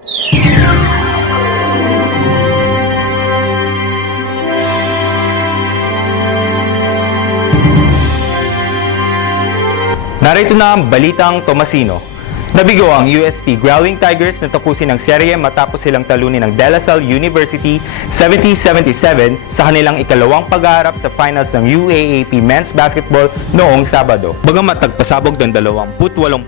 Narito na ang balitang Tomasino. Nabigo ang UST Growling Tigers na tapusin ang serye matapos silang talunin ng De La Salle University 70-77 sa kanilang ikalawang pag-aarap sa finals ng UAAP Men's Basketball noong Sabado. Bagamat tagpasabog ng 28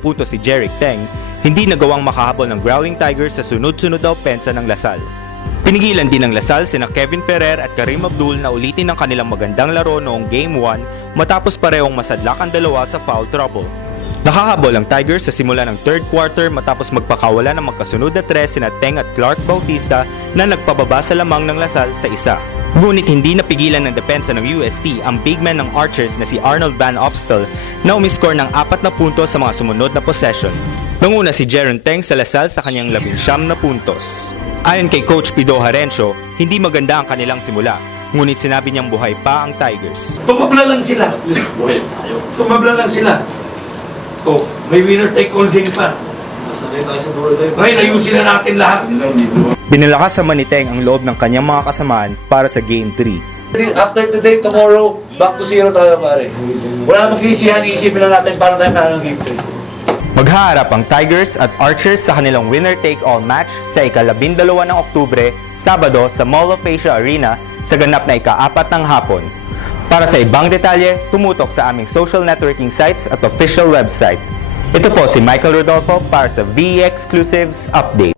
puntos si Jeric Teng, hindi nagawang makahabol ng Growling Tigers sa sunod-sunod na opensa ng La Salle. Pinigilan din ng La Salle sina Kevin Ferrer at Karim Abdul na ulitin ang kanilang magandang laro noong Game 1 matapos parehong masadlak ang dalawa sa foul trouble. Nakahabol ang Tigers sa simula ng third quarter matapos magpakawala ng magkasunod na tres sina Teng at Clark Bautista na nagpababa sa lamang ng La Salle sa isa. Ngunit hindi napigilan ng depensa ng UST ang big man ng Archers na si Arnold Van Opstal na umiscore ng 4 na puntos sa mga sumunod na possession. Nanguna si Jeron Teng sa La Salle sa kanyang 19 na puntos. Ayon kay Coach Pido Harencio, hindi maganda ang kanilang simula, ngunit sinabi niyang buhay pa ang Tigers. Tumabla lang sila. Tumabla lang sila. Oh, may winner take all game pa. Masanay tayo sa dulo tayo. Ngayon, ayusin na natin lahat. Binalakas sa Maniteng ang loob ng kanyang mga kasamaan para sa Game 3. After today, tomorrow, back to zero tayo pare. Wala namang sisihan, iisipin na natin para tayo panalo ng game 3. Maghaharap ang Tigers at Archers sa kanilang winner-take-all match sa ika-12 ng Oktubre, Sabado sa Mall of Asia Arena sa ganap na ika-4 ng hapon. Para sa ibang detalye, tumutok sa aming social networking sites at official website. Ito po si Michael Rodolfo para sa VE Exclusives Update.